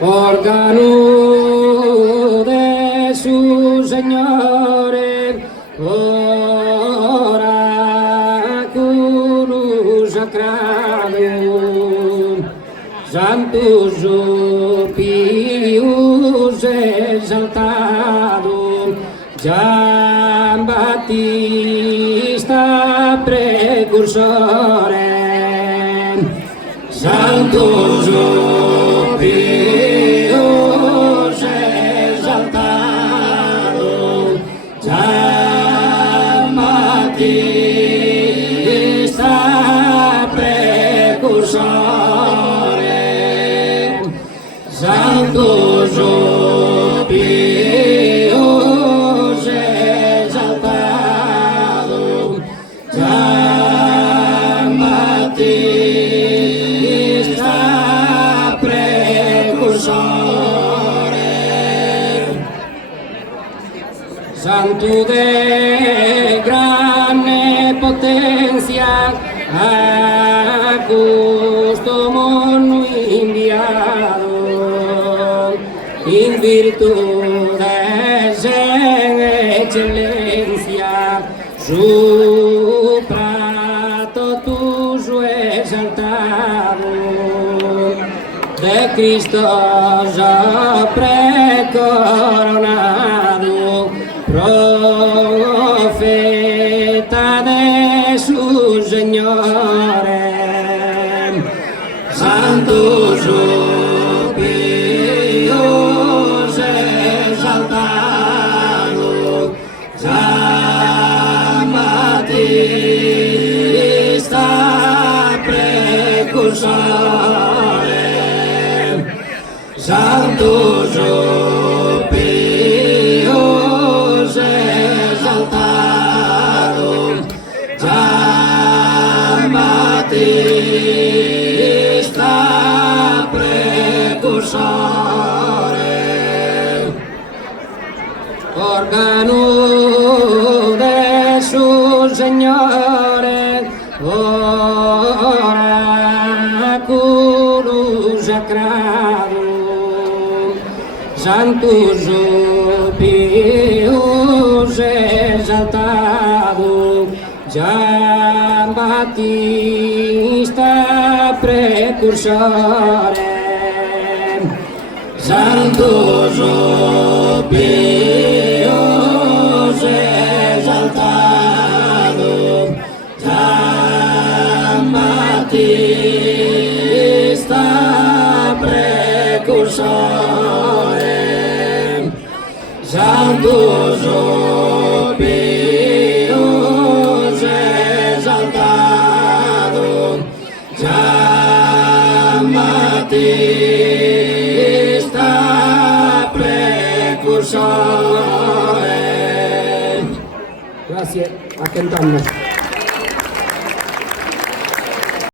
órgano de sus señores, oráculo sagrado, santos pius exaltado, Gian Battista precursore, santos pius exaltado, Gian Battista precursore, santos pius exaltado, Gian Battista precursore, santo de grande potencia, acustomos enviado, in virtud de excelencia, supra totus exaltado, de Cristo ya precoronado, profeta de sus señores, santos pius exaltado, Gian Battista precursore, santos pius exaltado, Gian Battista precursore, órgano de sus señores, oráculo sagrado, santos pius exaltado, Gian Battista precursore, santos pius exaltado, Gian Battista precursore, santos pius exaltado, Gian Battista precursore. Grazie, a cantarnos.